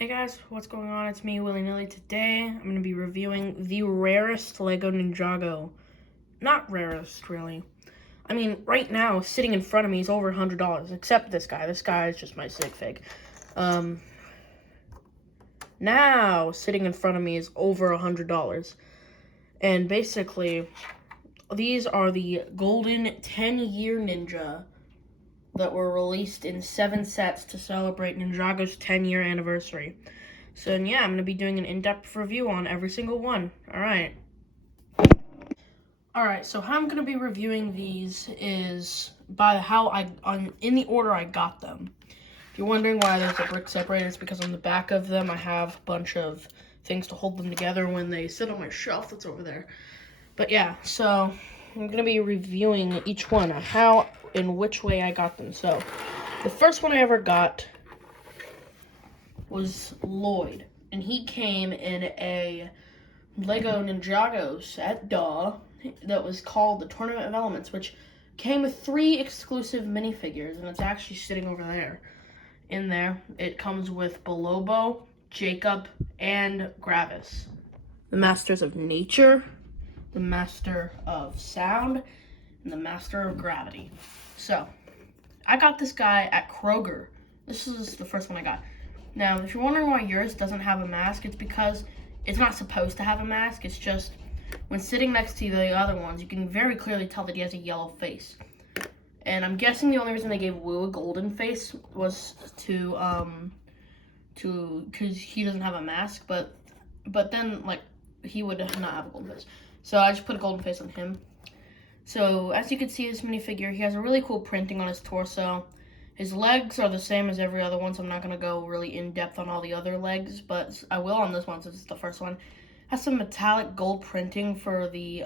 Hey guys, what's going on? It's me, Willy Nilly. Today, I'm going to be reviewing the rarest Lego Ninjago. Not rarest, really. I mean, right now, sitting in front of me is over $100, except this guy. This guy is just my sig fig. Now, sitting in front of me is over $100. And basically, these are the golden 10-year Ninja that were released in 7 sets to celebrate Ninjago's 10-year anniversary. So yeah, I'm going to be doing an in-depth review on every single one. Alright, so how I'm going to be reviewing these is by in the order I got them. If you're wondering why there's a brick separator, it's because on the back of them I have a bunch of things to hold them together when they sit on my shelf that's over there. But yeah, so I'm going to be reviewing each one, in which way I got them. So, the first one I ever got was Lloyd, and he came in a Lego Ninjago set, that was called the Tournament of Elements, which came with 3 exclusive minifigures, and it's actually sitting over there. In there, it comes with Bolobo, Jacob, and Gravis, the Masters of Nature, the Master of Sound, and the Master of Gravity. So, I got this guy at Kroger. This is the first one I got. Now, if you're wondering why yours doesn't have a mask, it's because it's not supposed to have a mask. It's just, when sitting next to the other ones, you can very clearly tell that he has a yellow face. And I'm guessing the only reason they gave Wu a golden face was because he doesn't have a mask, but then, like, he would not have a golden face. So I just put a golden face on him. So, as you can see, this minifigure, he has a really cool printing on his torso. His legs are the same as every other one, so I'm not going to go really in-depth on all the other legs, but I will on this one since it's the first one. Has some metallic gold printing for the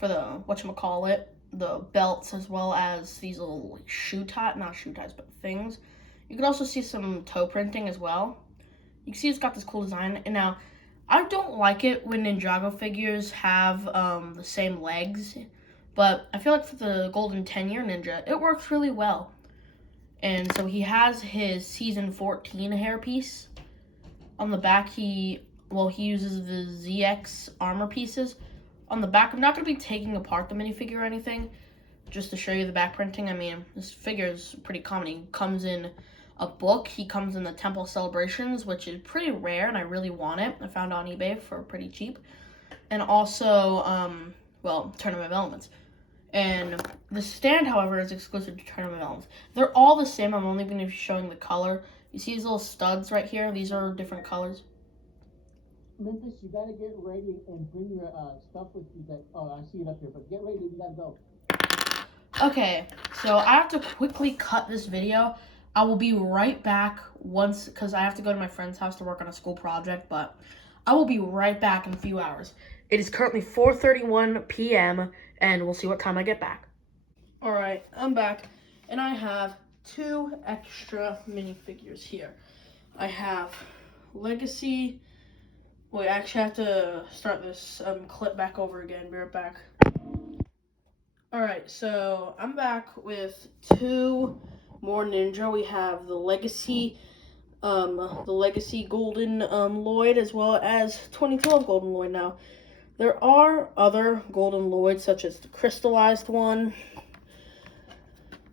whatchamacallit, the belts, as well as these little not shoe ties, but things. You can also see some toe printing as well. You can see it's got this cool design, and now, I don't like it when Ninjago figures have the same legs, but I feel like for the golden 10-year Ninja, it works really well. And so he has his season 14 hairpiece. On the back, he uses the ZX armor pieces. On the back, I'm not going to be taking apart the minifigure or anything, just to show you the back printing. I mean, this figure is pretty common. He comes in a book. He comes in the Temple Celebrations, which is pretty rare, and I really want it. I found it on eBay for pretty cheap. And also, Tournament of Elements. And the stand, however, is exclusive to Tournament of Elements. They're all the same. I'm only going to be showing the color. You see these little studs right here? These are different colors. Memphis, you gotta get ready and bring your stuff with you. I see it up here, but get ready. You gotta go. Okay, so I have to quickly cut this video. I will be right back because I have to go to my friend's house to work on a school project, but I will be right back in a few hours. It is currently 4:31 p.m., and we'll see what time I get back. Alright, I'm back, and I have 2 extra minifigures here. I have Legacy. Wait, I actually have to start this clip back over again. Be right back. Alright, so I'm back with 2 more Ninja. We have the Legacy Golden Lloyd, as well as 2012 Golden Lloyd. Now, there are other Golden Lloyds, such as the crystallized one.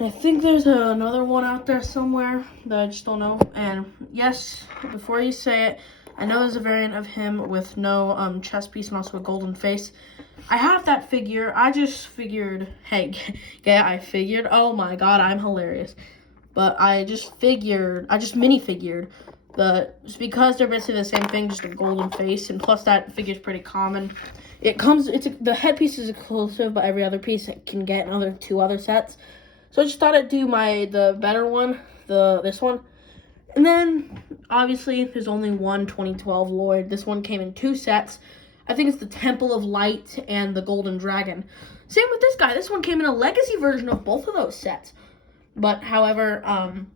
I think there's another one out there somewhere that I just don't know. And yes, before you say it, I know there's a variant of him with no chest piece and also a golden face. I have that figure. I just figured, oh my god, I'm hilarious. But I just minifigured because they're basically the same thing, just a golden face, and plus that figure's pretty common. The headpiece is exclusive, but every other piece can get in 2 other sets. So I just thought I'd do the better one, this one. And then, obviously, there's only one 2012 Lloyd. This one came in 2 sets. I think it's the Temple of Light and the Golden Dragon. Same with this guy. This one came in a Legacy version of both of those sets. But, however,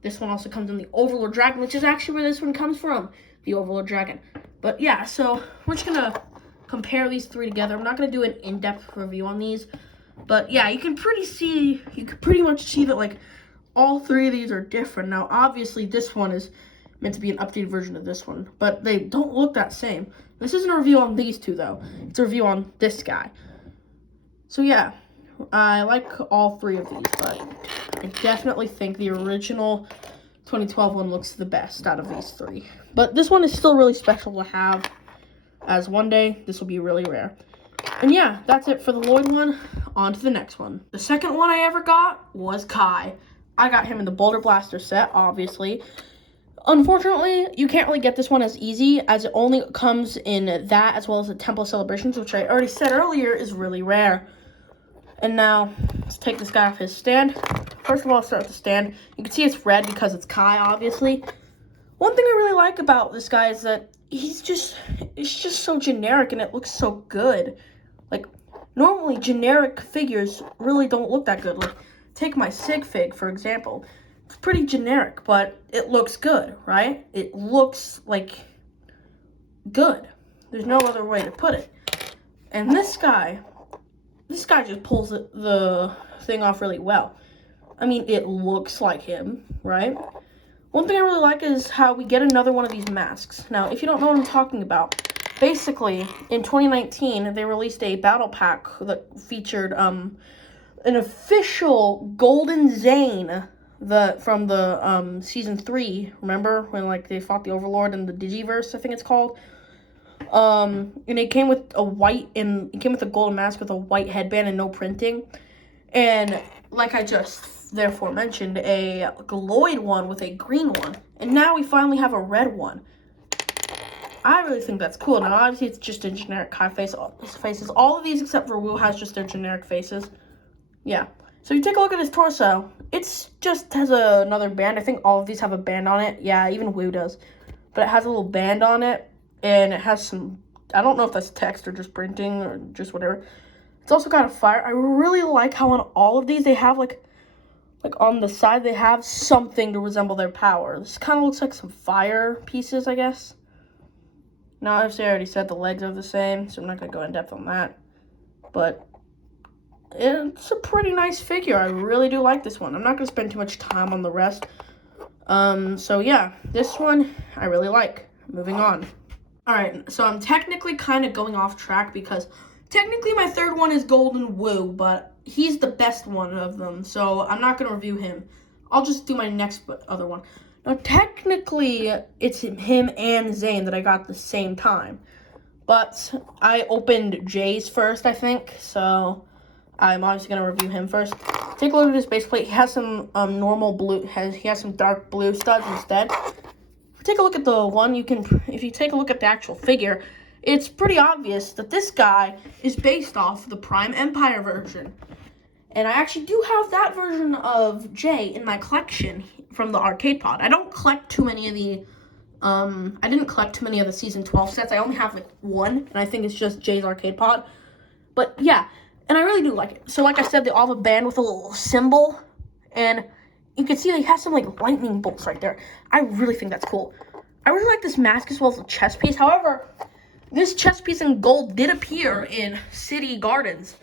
this one also comes in the Overlord Dragon, which is actually where this one comes from, the Overlord Dragon. But, yeah, so we're just going to compare these 3 together. I'm not going to do an in-depth review on these. But, yeah, you can pretty much see that, like, all 3 of these are different. Now, obviously, this one is meant to be an updated version of this one, but they don't look that same. This isn't a review on these two, though. It's a review on this guy. So, yeah, I like all three of these, but I definitely think the original 2012 one looks the best out of these three. But this one is still really special to have, as one day this will be really rare. And yeah, that's it for the Lloyd one. On to the next one. The second one I ever got was Kai. I got him in the Boulder Blaster set, obviously. Unfortunately, you can't really get this one as easy, as it only comes in that as well as the Temple Celebrations, which I already said earlier is really rare. And now, let's take this guy off his stand. First of all, I'll start with the stand. You can see it's red because it's Kai, obviously. One thing I really like about this guy is that it's just so generic and it looks so good. Like, normally generic figures really don't look that good. Like, take my Sig Fig, for example. It's pretty generic, but it looks good, right? It looks like good. There's no other way to put it. And this guy just pulls the thing off really well. I mean, it looks like him, right? One thing I really like is how we get another one of these masks. Now, if you don't know what I'm talking about, basically, in 2019, they released a battle pack that featured an official Golden Zane from the season 3. Remember when like they fought the Overlord in the Digiverse, I think it's called. And it came with a golden mask with a white headband and no printing. And like I just therefore mentioned, a Lloyd one with a green one. And now we finally have a red one. I really think that's cool. Now, obviously, it's just a generic Kai face. His faces, all of these except for Wu has just their generic faces. Yeah. So you take a look at his torso. It's just has another band. I think all of these have a band on it. Yeah, even Wu does. But it has a little band on it. And it has some, I don't know if that's text or just printing or just whatever. It's also got a fire. I really like how on all of these they have like on the side they have something to resemble their power. This kind of looks like some fire pieces, I guess. Now, obviously, I already said the legs are the same, so I'm not going to go in depth on that. But it's a pretty nice figure. I really do like this one. I'm not going to spend too much time on the rest. So yeah, this one I really like. Moving on. Alright, so I'm technically kind of going off track because technically my third one is Golden Wu, but he's the best one of them, so I'm not going to review him. I'll just do my next other one. Now, technically, it's him and Zane that I got at the same time, but I opened Jay's first, I think, so I'm obviously going to review him first. Take a look at his base plate. He has some normal blue, he has some dark blue studs instead. Take a look at the one if you take a look at the actual figure, it's pretty obvious that this guy is based off the Prime Empire version. And I actually do have that version of Jay in my collection from the arcade pod. I don't collect too many of the, I didn't collect too many of the season 12 sets. I only have like one, and I think it's just Jay's arcade pod. But yeah, and I really do like it. So like I said, they all have a band with a little symbol, and you can see they have some like lightning bolts right there. I really think that's cool. I really like this mask as well as the chest piece. However, this chest piece in gold did appear in City Gardens.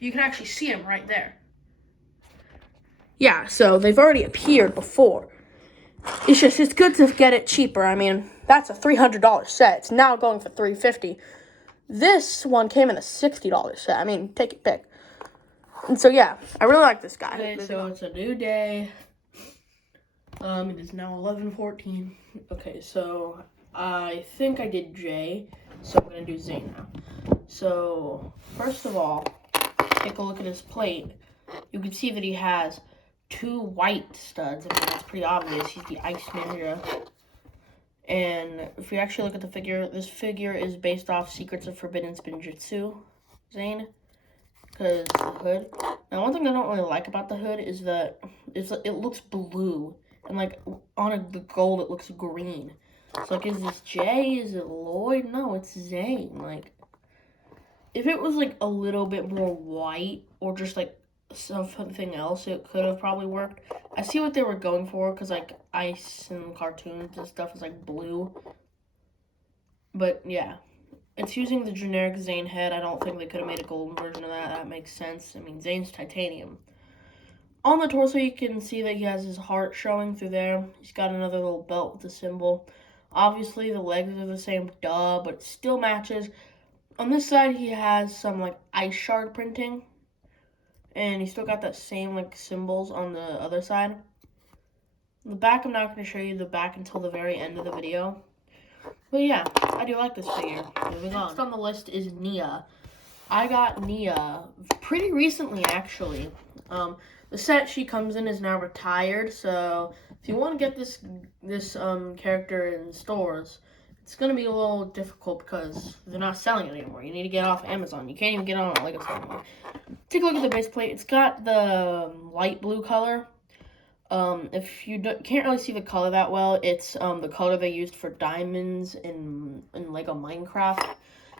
You can actually see him right there. Yeah, so they've already appeared before. It's good to get it cheaper. I mean, that's a $300 set. It's now going for $350. This one came in a $60 set. I mean, take your pick. And so, yeah, I really like this guy. Okay, so it's a new day. It is now 11:14. Okay, so I think I did Jay, so I'm going to do Zane now. So, first of all, take a look at his plate. You can see that he has 2 white studs. I mean, that's pretty obvious. He's the Ice Ninja. And if you actually look at the figure, this figure is based off Secrets of Forbidden Spinjitzu, Zane. Because the hood. Now, one thing I don't really like about the hood is that it looks blue. And, like, on the gold, it looks green. So, like, is this Jay? Is it Lloyd? No, it's Zane. Like, if it was, like, a little bit more white or just, like, something else, it could have probably worked. I see what they were going for because, like, Ice and cartoons and stuff is, like, blue. But, yeah. It's using the generic Zane head. I don't think they could have made a golden version of that. That makes sense. I mean, Zane's titanium. On the torso, you can see that he has his heart showing through there. He's got another little belt with the symbol. Obviously, the legs are the same, duh, but it still matches. On this side, he has some, like, ice shard printing. And he still got that same, like, symbols on the other side. The back, I'm not going to show you the back until the very end of the video. But yeah, I do like this figure. Moving on. Next on the list is Nia. I got Nia pretty recently, actually. The set she comes in is now retired, so if you want to get this character in stores, it's going to be a little difficult because they're not selling it anymore. You need to get it off Amazon. You can't even get it on a Lego store anymore. Take a look at the base plate. It's got the light blue color. If you can't really see the color that well, it's the color they used for diamonds in Lego Minecraft.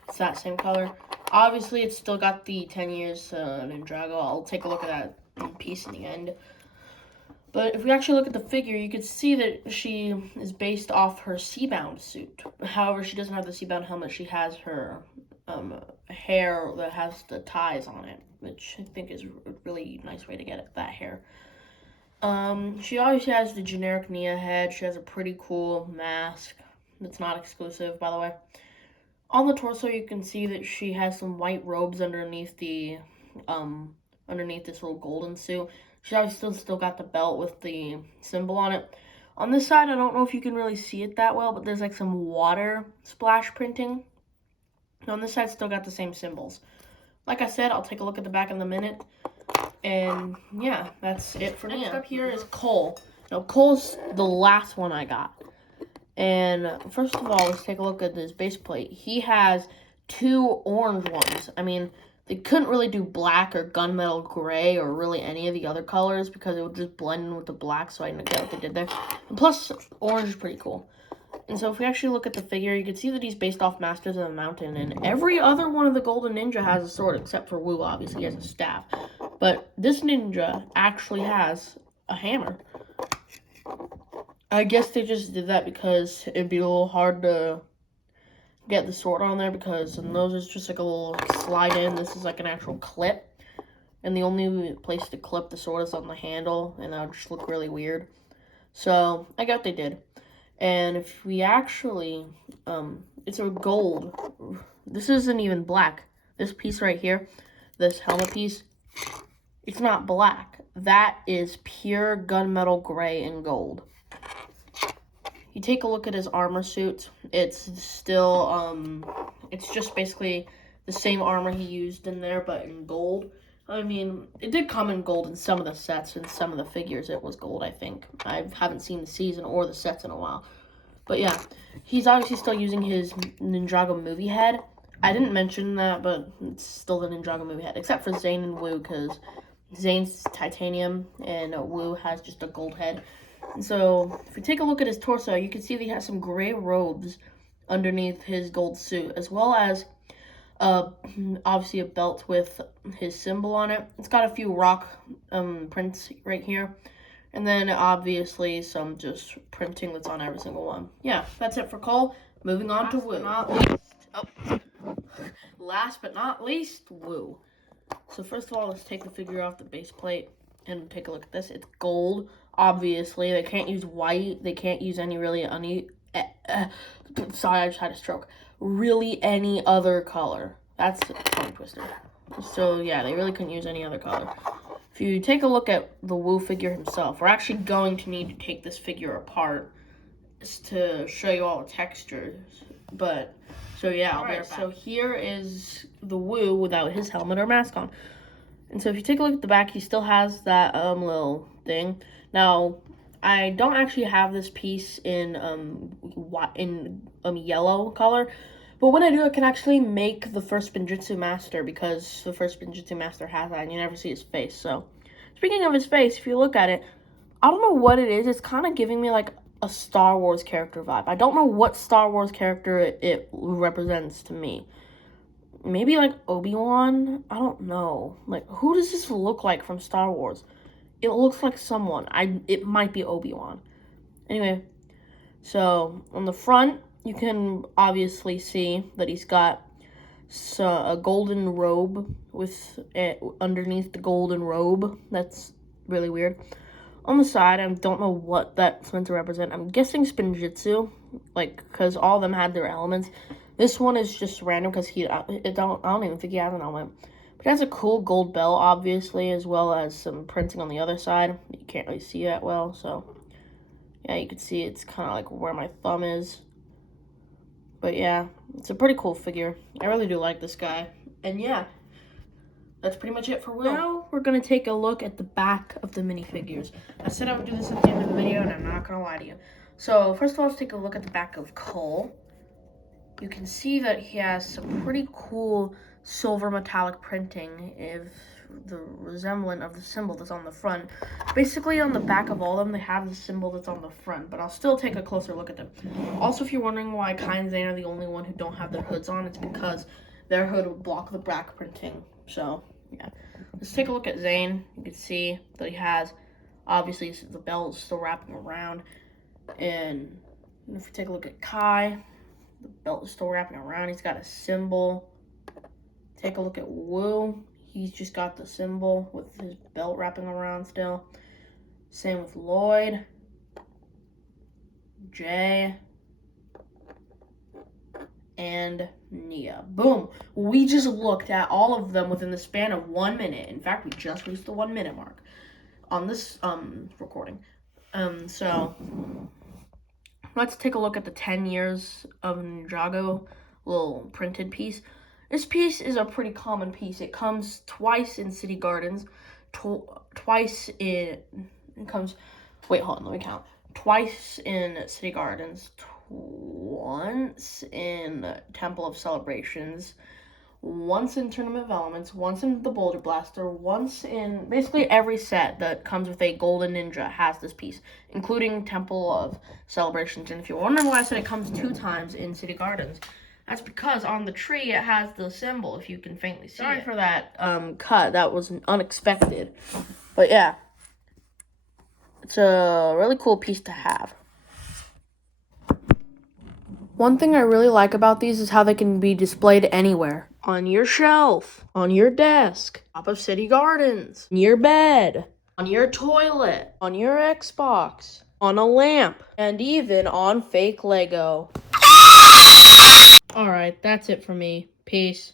It's that same color. Obviously, it's still got the 10 years Ninjago. I'll take a look at that piece in the end. But if we actually look at the figure, you can see that she is based off her Seabound suit. However, she doesn't have the Seabound helmet. She has her hair that has the ties on it, which I think is a really nice way to get that hair. She obviously has the generic Nia head. She has a pretty cool mask that's not exclusive, by the way. On the torso, you can see that she has some white robes underneath the, underneath this little golden suit. She's obviously still got the belt with the symbol on it. On this side, I don't know if you can really see it that well, but there's like some water splash printing. And on this side, still got the same symbols. Like I said, I'll take a look at the back in a minute. And yeah, that's it for Nia. Next up here is Cole. Now, Cole's the last one I got. And first of all, let's take a look at this base plate. He has two orange ones. I mean, they couldn't really do black or gunmetal gray or really any of the other colors because it would just blend in with the black, so I didn't get what they did there. And plus, orange is pretty cool. And so if we actually look at the figure, you can see that he's based off Masters of the Mountain. And every other one of the Golden Ninja has a sword, except for Wu, obviously, he has a staff. But this ninja actually has a hammer. I guess they just did that because it'd be a little hard to get the sword on there, because those is just like a little slide in. This is like an actual clip. And the only place to clip the sword is on the handle, and that would just look really weird. So, I get what they did. And if we actually, it's a gold. This isn't even black. This piece right here, this helmet piece, it's not black. That is pure gunmetal gray and gold. You take a look at his armor suit. It's still, it's just basically the same armor he used in there, but in gold. I mean, it did come in gold in some of the sets, and some of the figures it was gold, I think. I haven't seen the season or the sets in a while. But yeah, he's obviously still using his Ninjago movie head. I didn't mention that, but it's still the Ninjago movie head, except for Zane and Wu, because Zane's titanium, and Wu has just a gold head. And so, if we take a look at his torso, you can see that he has some gray robes underneath his gold suit, as well as obviously a belt with his symbol on it. It's got a few rock prints right here. And then obviously some just printing that's on every single one. Yeah, that's it for Cole. Moving on to Wu. Last but not least, Wu. So first of all, let's take the figure off the base plate and take a look at this. It's gold, obviously. They can't use white. They can't use any really sorry, I just had a stroke. Really any other color. That's a tongue twister. So yeah, they really couldn't use any other color. If you take a look at the Wu figure himself, we're actually going to need to take this figure apart to show you all the textures. But, so yeah, I'll be right back. So here is the Wu without his helmet or mask on. And so if you take a look at the back, he still has that little thing. Now, I don't actually have this piece in yellow color. But when I do, I can actually make the first Spinjitzu Master, because the first Spinjitzu Master has that, and you never see his face. So, speaking of his face, if you look at it, I don't know what it is. It's kind of giving me, like, a Star Wars character vibe. I don't know what Star Wars character it represents to me. Maybe, like, Obi-Wan? I don't know. Like, who does this look like from Star Wars? It looks like someone. It might be Obi-Wan. Anyway, so, on the front, you can obviously see that he's got a golden robe with underneath the golden robe. That's really weird. On the side, I don't know what that's meant to represent. I'm guessing Spinjitzu, like, because all of them had their elements. This one is just random because I don't even think he has an element. But it has a cool gold bell, obviously, as well as some printing on the other side. You can't really see that well, so yeah, you can see it's kind of like where my thumb is. But yeah, it's a pretty cool figure. I really do like this guy. And yeah, that's pretty much it for Will. Now we're going to take a look at the back of the minifigures. I said I would do this at the end of the video, and I'm not going to lie to you. So first of all, let's take a look at the back of Cole. You can see that he has some pretty cool silver metallic printing, if the resemblant of the symbol that's on the front. Basically, on the back of all of them, they have the symbol that's on the front, but I'll still take a closer look at them. Also, if you're wondering why Kai and Zane are the only one who don't have their hoods on, it's because their hood would block the back printing. So, yeah. Let's take a look at Zane. You can see that he has, obviously, the belt is still wrapping around. And if we take a look at Kai, the belt is still wrapping around. He's got a symbol. Take a look at Wu. He's just got the symbol with his belt wrapping around still. Same with Lloyd. Jay. And Nia. Boom. We just looked at all of them within the span of 1 minute. In fact, we just reached the 1 minute mark on this recording. So let's take a look at the 10 years of Ninjago little printed piece. This piece is a pretty common piece. It comes twice in City Gardens, twice in City Gardens, once in Temple of Celebrations, once in Tournament of Elements, once in the Boulder Blaster, once in basically every set that comes with a Golden Ninja has this piece, including Temple of Celebrations. And if you're wondering why I said it comes 2 times in City Gardens, that's because on the tree it has the symbol, if you can faintly see it. Sorry for that cut, that was unexpected. But yeah, it's a really cool piece to have. One thing I really like about these is how they can be displayed anywhere. On your shelf, on your desk, top of City Gardens, in your bed, on your toilet, on your Xbox, on a lamp, and even on fake Lego. Alright, that's it for me. Peace.